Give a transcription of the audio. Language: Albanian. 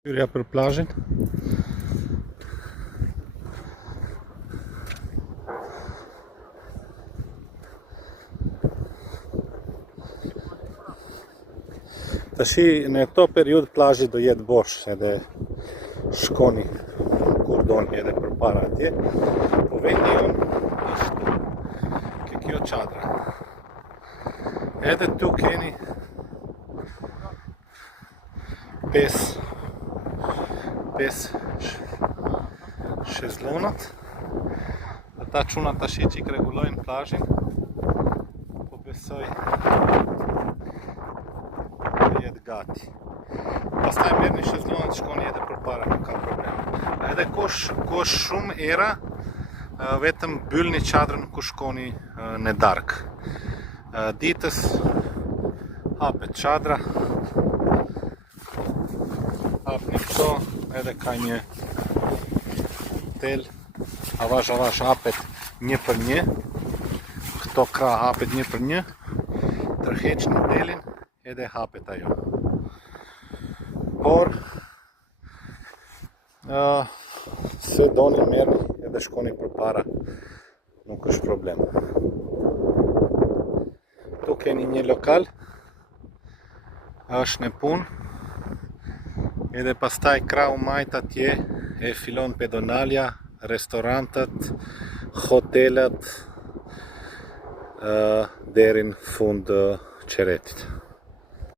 Hyrja për plazhin. Tashi në këto periudhë plazhi do jetë bosh, edhe shkoni kur doni edhe përpara atje. Po vendi jon ishte kjo çadra. Edhe tu keni 5 shezlonat. Ata çuna tashi që i rregullojnë plazhin. Po besoj jetë gati. Pastaj merrni shezlonat, shkoni edhe përpara, nuk ka problem. Edhe kosh shumë era, vetëm mbyllni çadrën ku shkoni në darkë. Ditës hapet çadra. Hapni këto, edhe ka një tel, avash hapet 1 për 1. Këto krah hapet 1 për 1. Tërheqni telin, edhe hapet ajo. Por se doni merrni edhe shkoni përpara, nuk është problem. Tu keni një lokal, është në punë, edhe pastaj krau majt atje e filon pedonalja, restorantët, hotelet, deri në fund qeretit.